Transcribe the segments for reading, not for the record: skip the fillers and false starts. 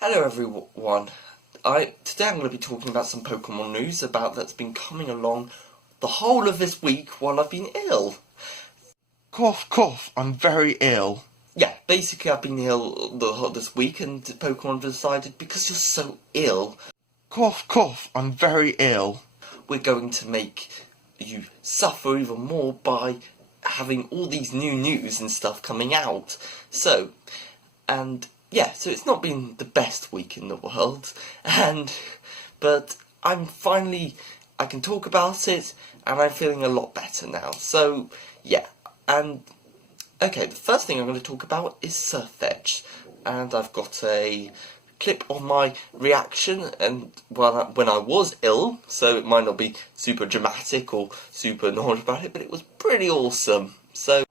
Hello everyone. Today I'm going to be talking about some Pokemon news that's been coming along the whole of this week while I've been ill. Cough, cough, I'm very ill. Yeah, basically I've been ill this week and Pokemon decided because you're so ill, Cough, cough, I'm very ill. we're going to make you suffer even more by having all these new news and stuff coming out. So it's not been the best week in the world, but I can talk about it, and I'm feeling a lot better now. So, yeah, okay, the first thing I'm going to talk about is Sirfetch'd, and I've got a clip on my reaction, and when I was ill, so it might not be super dramatic or super knowledgeable about it, but it was pretty awesome. So,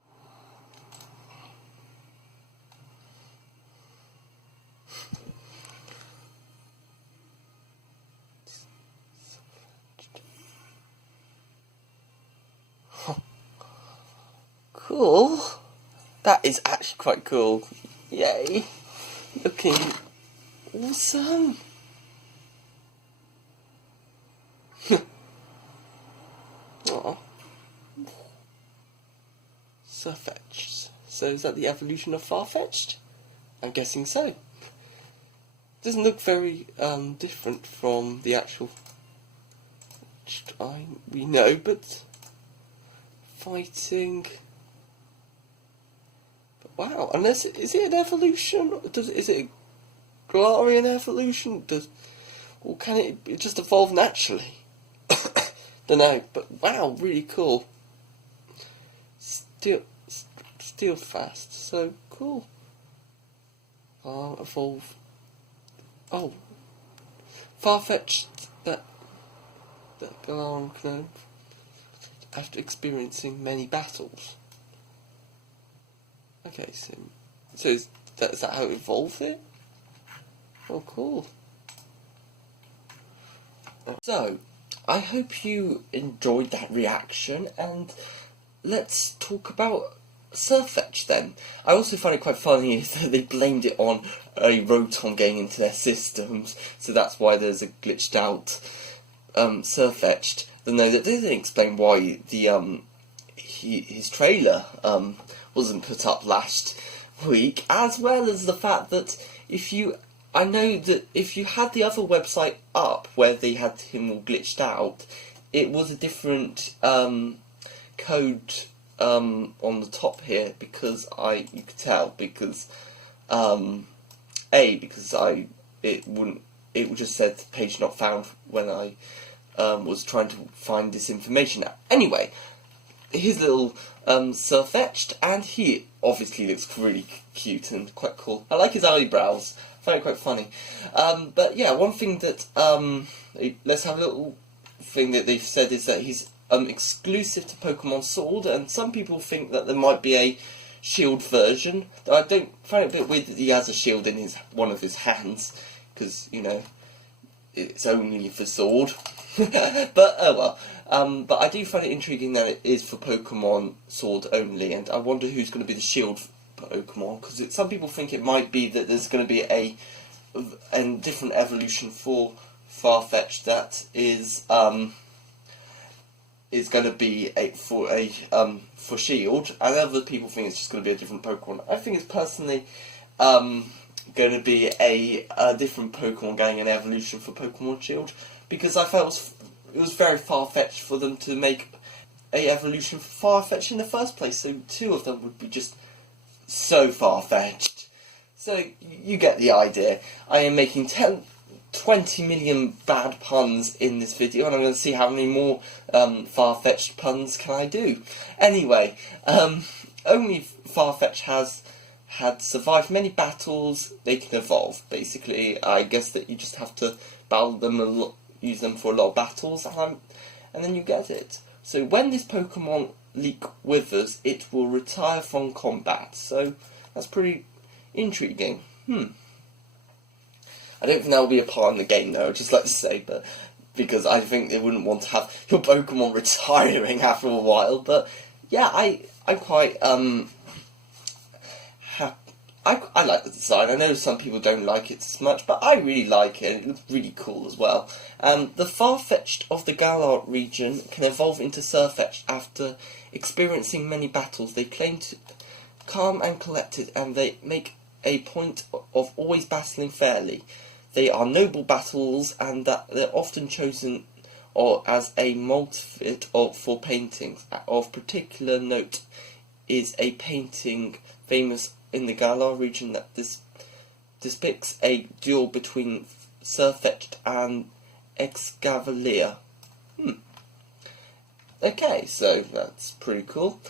cool. That is actually quite cool. Yay. Looking awesome. Aww. Sirfetch'd. So is that the evolution of Farfetch'd? I'm guessing so. Doesn't look very different from the actual we know, but fighting. But wow, unless is it an evolution? Is it a Galarian evolution? Or can it just evolve naturally? Don't know, but wow, really cool. Still fast, so cool. Evolve. Oh, Farfetch'd that Galarian clone after experiencing many battles. Okay, so is that how it evolved it? Oh, cool. So, I hope you enjoyed that reaction, and let's talk about Sirfetch'd then. I also find it quite funny that they blamed it on a Rotom getting into their systems, so that's why there's a glitched out Sirfetch'd. No, they didn't explain why his trailer wasn't put up last week, as well as the fact that I know that if you had the other website up where they had him all glitched out, it was a different code on the top here, because you could tell, because it just said page not found when I was trying to find this information out. Anyway, his little Sirfetch'd, and he obviously looks really cute and quite cool. I like his eyebrows. I find it quite funny. But yeah, one thing that let's have a little thing that they've said is that he's exclusive to Pokemon Sword, and some people think that there might be a Shield version. I don't find it a bit weird that he has a shield in one of his hands, because it's only for Sword. But oh well. But I do find it intriguing that it is for Pokemon Sword only, and I wonder who's going to be the Shield Pokemon, because some people think it might be that there's going to be a different evolution for Farfetch'd that is going to be for Shield, and other people think it's just going to be a different Pokemon. I think it's personally going to be a different Pokemon getting an evolution for Pokemon Shield, because I felt it was very far-fetched for them to make a evolution for Farfetch'd in the first place, so two of them would be just so far-fetched. So you get the idea. I am making 20 million bad puns in this video, and I'm going to see how many more far-fetched puns can I do. Anyway, only Farfetch'd had survived many battles. They can evolve, basically. I guess that you just have to battle them a lot, use them for a lot of battles, and then you get it. So when this Pokemon League withers, it will retire from combat. So that's pretty intriguing. I don't think that will be a part in the game, though, I'd just like to say, but because I think they wouldn't want to have your Pokemon retiring after a while. But yeah, I'm quite I like the design. I know some people don't like it as much, but I really like it, and it looks really cool as well. The Farfetch'd of the Galar region can evolve into Sirfetch'd after experiencing many battles. They claim to calm and collected, and they make a point of always battling fairly. They are noble battles, and that they're often chosen or as a motif for paintings. Of particular note is a painting famous in the Galar region that depicts a duel between Sirfetch'd and Excavalier. Okay, so that's pretty cool.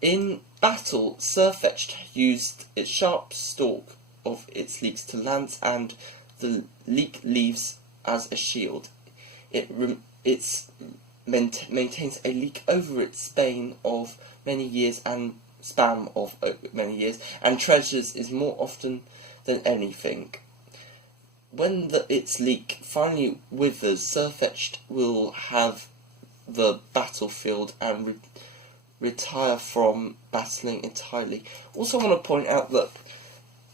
In battle, Sirfetch'd used its sharp stalk of its leeks to lance and the leek leaves as a shield. It maintains a leek over its span of many years and treasures is more often than anything. When its leek finally withers, Sirfetch'd will have the battlefield and retire from battling entirely. Also, I want to point out that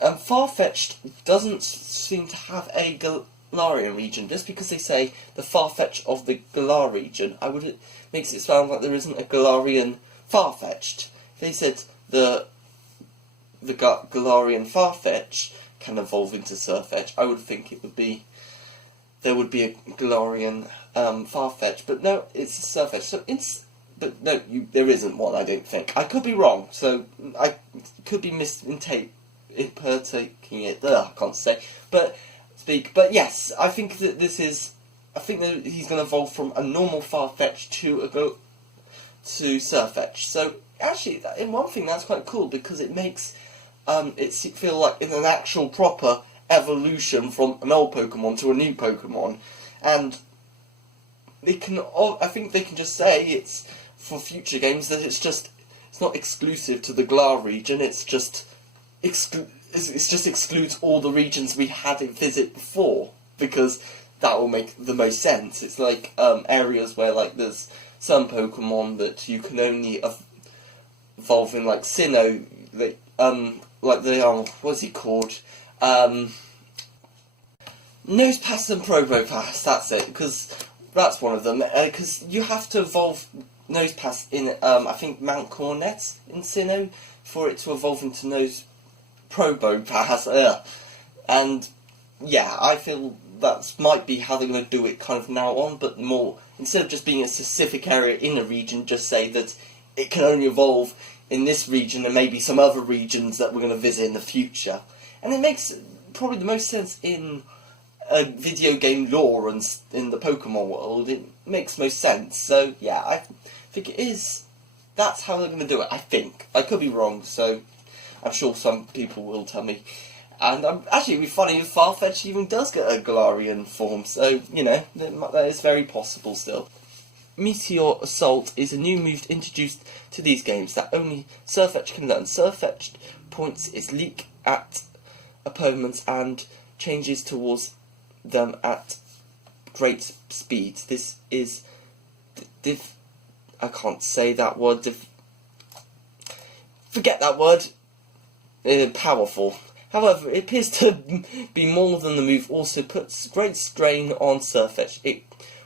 Farfetch'd doesn't seem to have a Galarian region. Just because they say the Farfetch'd of the Galar region, it makes it sound like there isn't a Galarian Farfetch'd. If they said the Galarian Farfetch'd can evolve into Sirfetch'd, I would think there would be a Galarian Farfetch'd, but no, it's a Sirfetch'd. There isn't one. I don't think. I could be wrong, so I could be misinterpreting it. I can't say, but yes, I think that he's going to evolve from a normal Farfetch'd to Sirfetch'd. So actually, in one thing, that's quite cool because it makes it feel like it's an actual proper evolution from an old Pokemon to a new Pokemon, and I think they can just say it's for future games that it's not exclusive to the Galar region. It just excludes all the regions we had it visit before, because that will make the most sense. It's like areas where there's some Pokemon that you can only evolve in, like Sinnoh. What's he called? Nosepass and Probopass. That's it, because that's one of them. Because you have to evolve Nosepass in I think Mount Cornet in Sinnoh for it to evolve into Probopass. And yeah, I feel that might be how they're going to do it kind of now on, but more, instead of just being a specific area in a region, just say that it can only evolve in this region and maybe some other regions that we're going to visit in the future. And it makes probably the most sense in a video game lore and in the Pokemon world. It makes most sense. So yeah, I think that's how they're going to do it, I think. I could be wrong, so I'm sure some people will tell me. And actually, it'd be funny if Farfetch'd even does get a Galarian form, so, that is very possible still. Meteor Assault is a new move introduced to these games that only Sirfetch'd can learn. Sirfetch'd points its leek at opponents and changes towards them at great speed. This is I can't say that word. Forget that word. Powerful. However, it appears to be more than the move also puts great strain on Sirfetch'd. It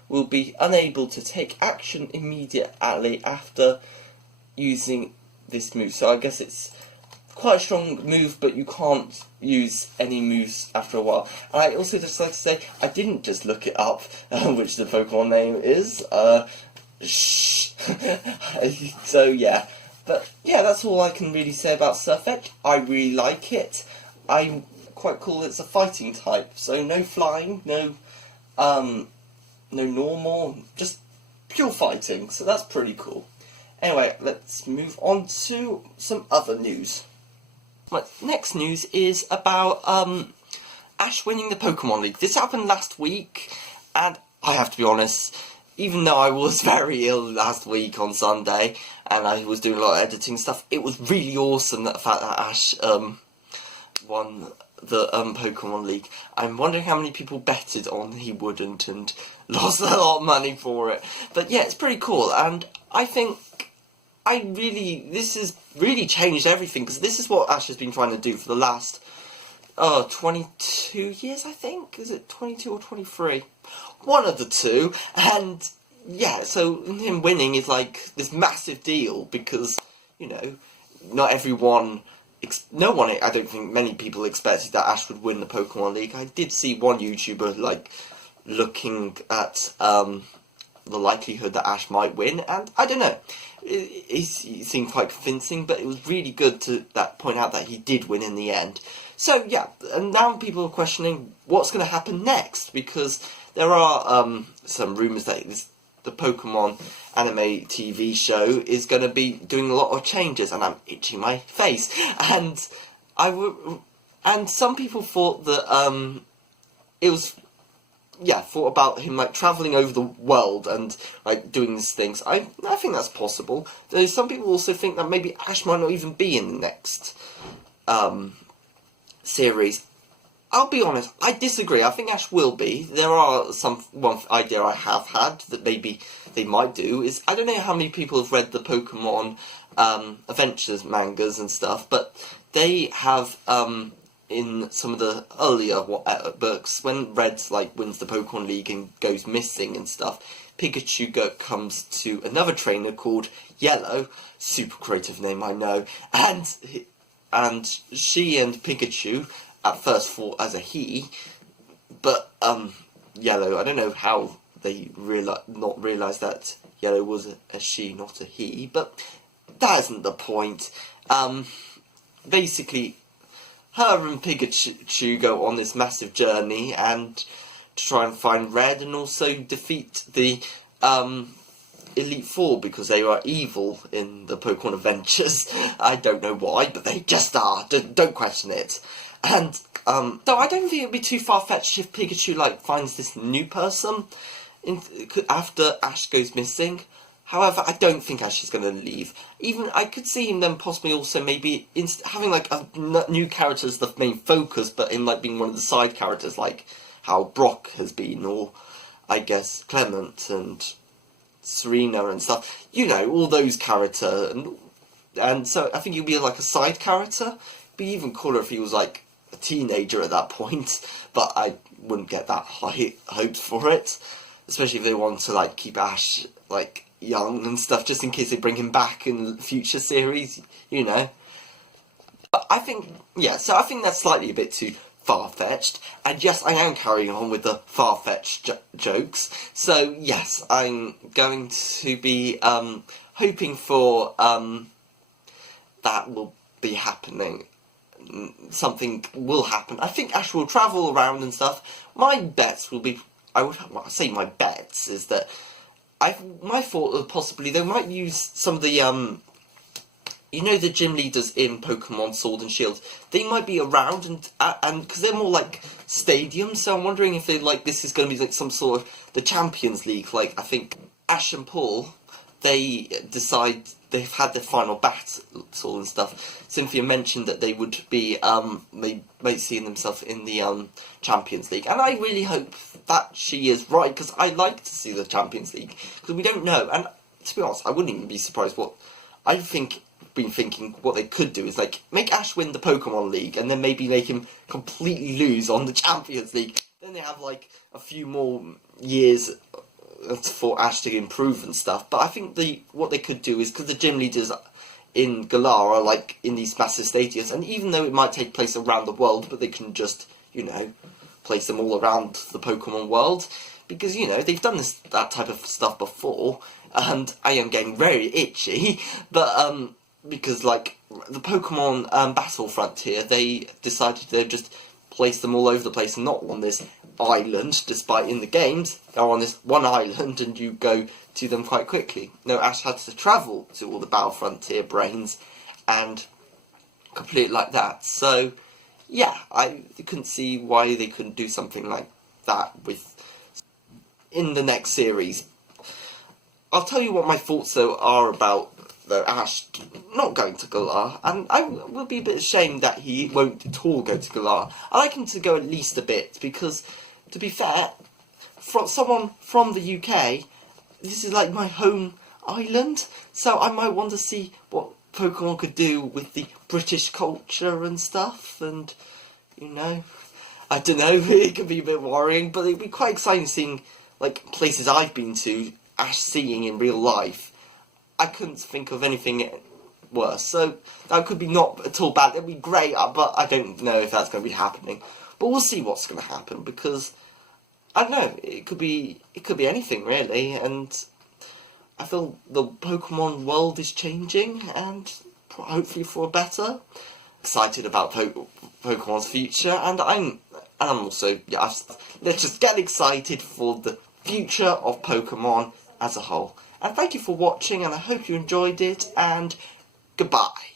will be unable to take action immediately after using this move. So I guess it's quite a strong move, but you can't use any moves after a while. And I also just like to say, I didn't just look it up, which the Pokemon name is. So yeah. But yeah, that's all I can really say about Sirfetch'd. I really like it. I'm quite cool. It's a fighting type, so no flying, no normal, just pure fighting. So that's pretty cool. Anyway, let's move on to some other news. Right, next news is about Ash winning the Pokémon League. This happened last week, and I have to be honest, even though I was very ill last week on Sunday, and I was doing a lot of editing stuff, it was really awesome, the fact that Ash won the Pokémon League. I'm wondering how many people betted on he wouldn't and lost a lot of money for it. But yeah, it's pretty cool, and I think this has really changed everything, because this is what Ash has been trying to do for the last 22 years, I think. Is it 22 or 23? One of the two. And yeah, so him winning is like this massive deal, because, you know, not everyone, no one, I don't think many people expected that Ash would win the Pokemon League. I did see one YouTuber, like, looking at the likelihood that Ash might win, and I don't know, he seemed quite convincing, but it was really good to point out that he did win in the end. So yeah, and now people are questioning what's going to happen next, because there are some rumours that the Pokemon anime TV show is going to be doing a lot of changes, and I'm itching my face. And and some people thought that it was, yeah, thought about him like travelling over the world and like doing these things. I think that's possible. Though some people also think that maybe Ash might not even be in the next series. I'll be honest, I disagree. I think Ash will be. There are one idea I have had that maybe they might do is, I don't know how many people have read the Pokemon Adventures mangas and stuff, but they have in some of the earlier books, when Red like wins the Pokemon League and goes missing and stuff, Pikachu comes to another trainer called Yellow. Super creative name, I know. And she and Pikachu at first thought as a he, but Yellow, I don't know how they not realised that Yellow was a she, not a he, but that isn't the point. Basically, her and Pikachu go on this massive journey and to try and find Red, and also defeat the Elite Four, because they are evil in the Pokemon Adventures. I don't know why, but they just are. Don't question it. And though I don't think it'd be too far-fetched if Pikachu like finds this new person after Ash goes missing. However, I don't think Ash is going to leave. Even I could see him then possibly also maybe having like a new character as the main focus, but him like being one of the side characters, like how Brock has been, or I guess Clement and Serena and stuff. You know, all those characters, and so I think he'll be like a side character. It'd be even cooler if he was like a teenager at that point, but I wouldn't get that high hopes for it, especially if they want to like keep Ash like young and stuff, just in case they bring him back in future series, you know. But I think, yeah, so I think that's slightly a bit too far-fetched, and yes, I am carrying on with the far-fetched jokes, so yes, I'm going to be hoping for that will be happening. Something will happen. I think Ash will travel around and stuff. My bets will be, I say my bets is that my thought that possibly they might use some of the you know, the gym leaders in Pokemon Sword and Shield. They might be around, and because they're more like stadiums, so I'm wondering if they like this is going to be like some sort of the Champions League. Like I think Ash and Paul, they decide they've had their final battle and stuff. Cynthia mentioned that they would be they might see themselves in the Champions League, and I really hope that she is right, because I like to see the Champions League, because we don't know. And to be honest, I wouldn't even be surprised. What I think, been thinking, what they could do is like make Ash win the Pokemon League, and then maybe make him completely lose on the Champions League. Then they have like a few more years for Ash to improve and stuff. But I think what they could do is, because the gym leaders in Galar are like in these massive stadiums, and even though it might take place around the world, but they can just, you know, place them all around the Pokemon world, because, you know, they've done that type of stuff before, and I am getting very itchy, but because like the Pokemon Battle Frontier, they decided they'd just place them all over the place and not on this island, despite in the games they're on this one island and you go to them quite quickly. No, Ash had to travel to all the Battle Frontier brains and complete like that. So yeah, I couldn't see why they couldn't do something like that in the next series. I'll tell you what my thoughts though are about Ash not going to Galar, and I will be a bit ashamed that he won't at all go to Galar. I like him to go at least a bit, because, to be fair, from someone from the UK, this is like my home island. So I might want to see what Pokemon could do with the British culture and stuff, and, you know, I don't know, it could be a bit worrying, but it'd be quite exciting seeing, like, places I've been to, seeing in real life. I couldn't think of anything worse, so that could be not at all bad. It'd be great, but I don't know if that's going to be happening. But we'll see what's going to happen, because, I don't know, it could be anything, really, and I feel the Pokemon world is changing, and hopefully for a better. Excited about Pokemon's future, and I'm also, let's just get excited for the future of Pokemon as a whole. And thank you for watching, and I hope you enjoyed it, and goodbye.